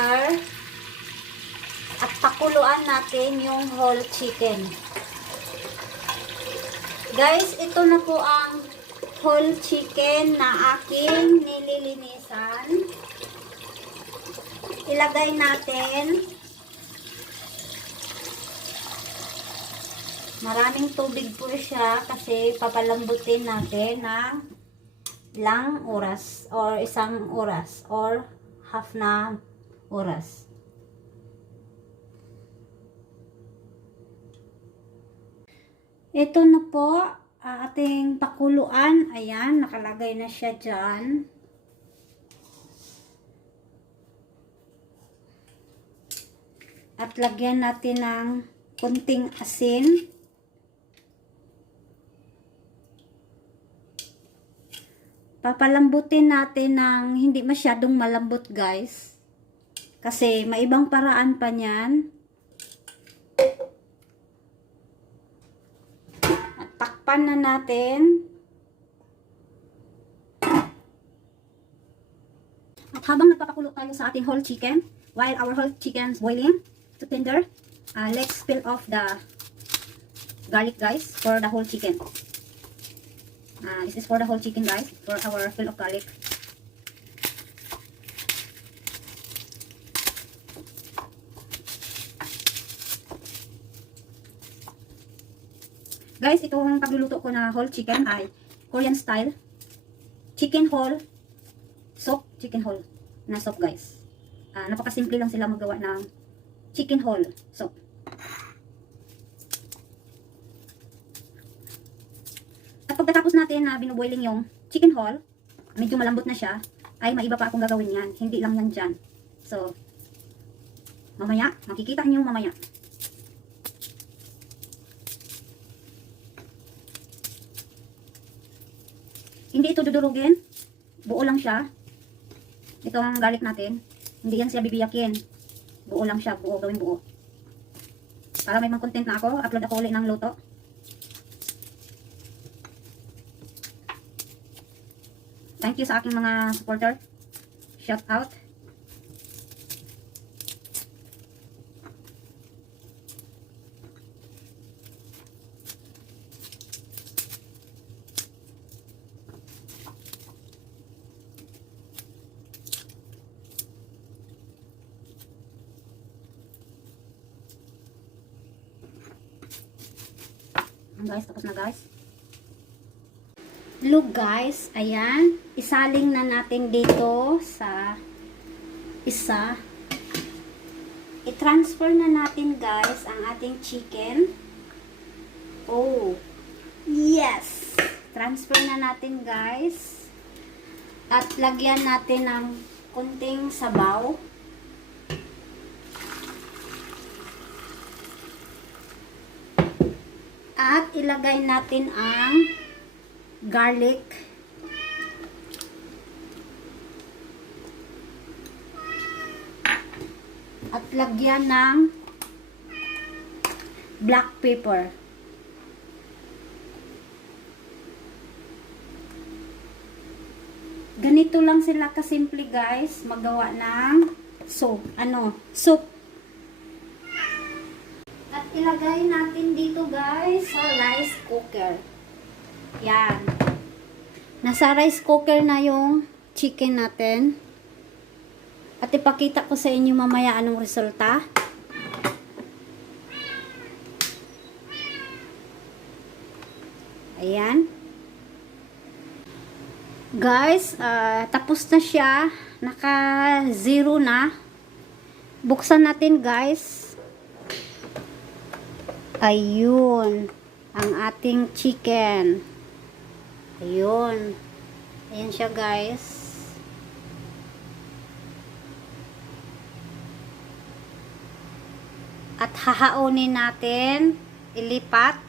butter. At pakuluan natin yung whole chicken. Guys, ito na po ang whole chicken na aking nililinisan. Ilagay natin. Maraming tubig po siya kasi papalambutin natin ng ilang oras or isang oras or half na oras. Ito na po ating pakuluan. Ayan, nakalagay na siya dyan. At lagyan natin ng kunting asin. Papalambutin natin ng hindi masyadong malambot, guys. Kasi may ibang paraan pa niyan. At takpan na natin. At habang nagpapakulo tayo sa ating whole chicken, while our whole chicken is boiling to tender, let's peel off the garlic, guys, for the whole chicken. This is for the whole chicken, guys, for our fill of garlic. Guys, itong pagluluto ko na whole chicken ay Korean style chicken whole soup, chicken whole na soup, guys. Napakasimple lang sila magawa ng chicken whole soup. At pagkatapos natin na binuboiling yung chicken whole, medyo malambot na siya, ay maiba pa akong gagawin yan. Hindi lang yan dyan. So, mamaya, makikita niyo mamaya. Hindi ito dudurugin. Buo lang siya. Itong garlic natin, hindi yan siya bibiyakin. Buo lang siya. Buo, gawin buo. Para may mga content na ako, upload ako ulit ng luto. Thank you sa aking mga supporter. Shout out. Guys, tapos na, guys. Look, guys, ayan, isaling na natin dito sa isa. I-transfer na natin, guys, ang ating chicken. Oh, yes! Transfer na natin, guys. At lagyan natin ng kunting sabaw. At ilagay natin ang garlic. At lagyan ng black pepper. Ganito lang sila kasimple, guys, magawa ng soup. Soup. At ilagay natin dito, guys, sa rice cooker. Yan. Nasa rice cooker na yung chicken natin. At ipakita ko sa inyo mamaya anong resulta. Ayan. Guys, tapos na siya. Naka-zero na. Buksan natin, guys. Ayun. Ang ating chicken. Ayun. Ayan siya, guys. At hahaunin natin. Ilipat.